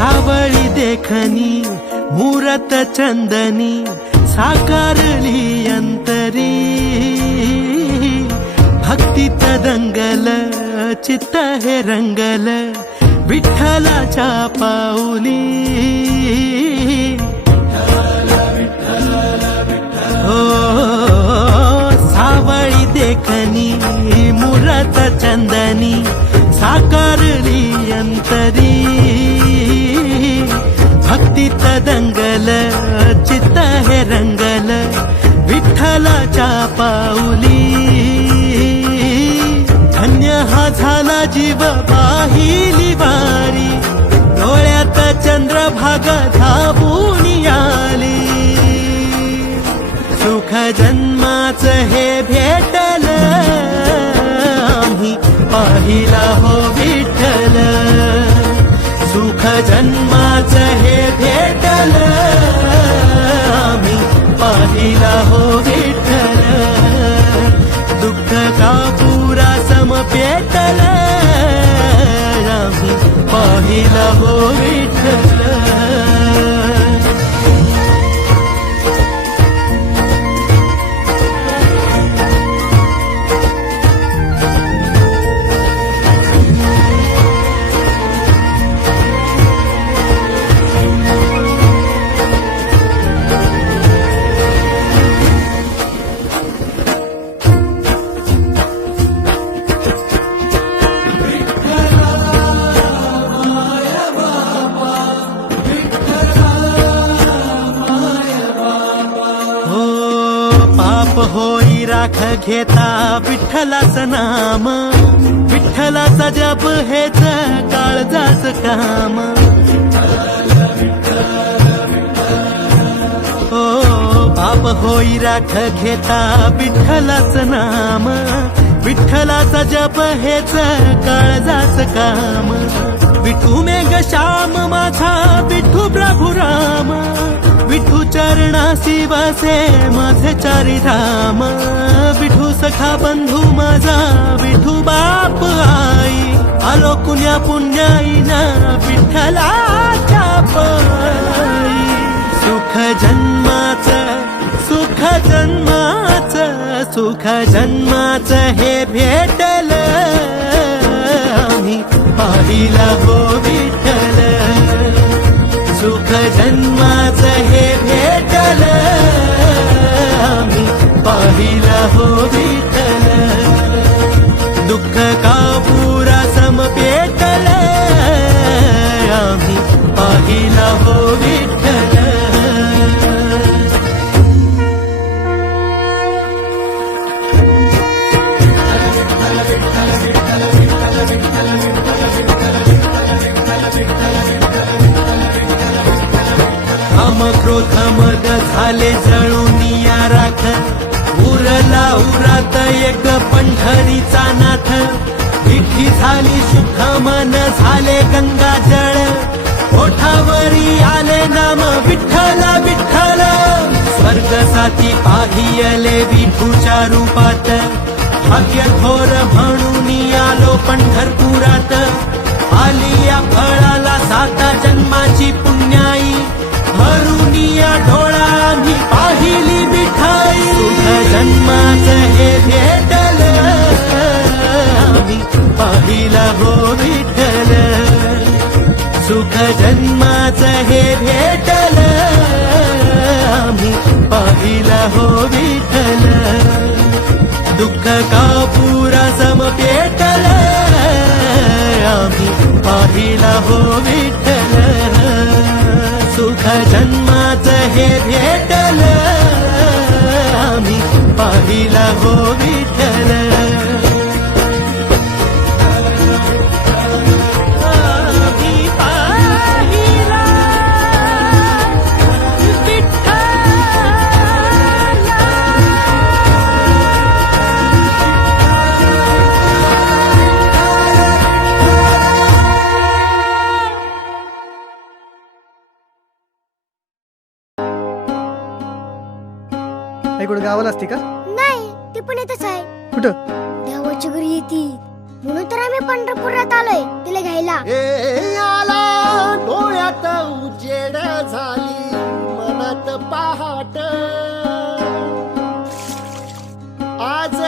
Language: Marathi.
सावळी देखणी मूरत चंदनी साकारली अंतरी भक्तीत दंगल चित्त हे रंगल विठ्ठलाच्या पाऊली हो सावळी देखणी मूरत चंदनी साकारली अंतरी भक्तीत दंगल चित्त हे रंगल विठ्ठलाच्या पाऊली धन्य हा झाला जीव पाहिली वारी डोळ्यात चंद्रभागा धावून आली सुख जन्माच हे भेटल आम्ही पाहिला हो विठ्ठल सुख जन्माच हे भेटल आम्ही पाहिला हो विठ्ठल दुःख का पुरा समपेटल आम्ही पाहिला हो विठ्ठल होई राख घेता विठ्ठलाचं नाम विठ्ठलाचा जप हेच काळजाच काम हो पाप होई राख घेता विठ्ठलाचं नाम विठ्ठलाचा जप हेच काळजाच काम विठू मेघ श्याम माझा विठू प्रभू राम विठू चरणासी वसे माझे चारी धाम विठू सखा बंधू माझा विठू बाप आई आलो कुण्या पुण्याईना विठ्ठलाच्या पायी सुख जन्माच सुख जन्माच सुख जन्माच हे भेटल आम्ही पाहिला हो विठ्ठल सुख जन्माच हे भेटल आम्ही पाहिला हो विठ्ठल दुःख का पुरा समपेटल आम्ही पाहिला हो विठ्ठल क्रोध मद झाले जळून या राख उरला उरात एक पंढरीचा नाथ विठी झाली सुख मन झाले गंगा जळ ओठावरी आले नाम विठ्ठल विठ्ठल स्वर्ग साथी पाहियले विठूच्या रूपात भाग्य थोर म्हणून आलो पंढरपुरात आली या फळाला साता जन्माची पुण्याई मरुनिया डोळा मी पाहिली मिठाई सुख जन्माच हे भेटल आम्ही पाहिला हो विठ्ठल सुख जन्माच हे भेटल आम्ही पाहिला हो विठ्ठल दुःख का पुरा समपेटल आम्ही पाहिला हो विठ्ठल सुख जन्माच हे भेटल आम्ही पाहिला हो विठ्ठल आई कुठं गावाला असते का? नाही, ती पुण्यातच आहे. कुठं? देवाच्या घरी येते. म्हणून तर आम्ही पंढरपुरात आलोय तिला घ्यायला. ए आला डोळ्यात उजेड झाली मनात पहाट आज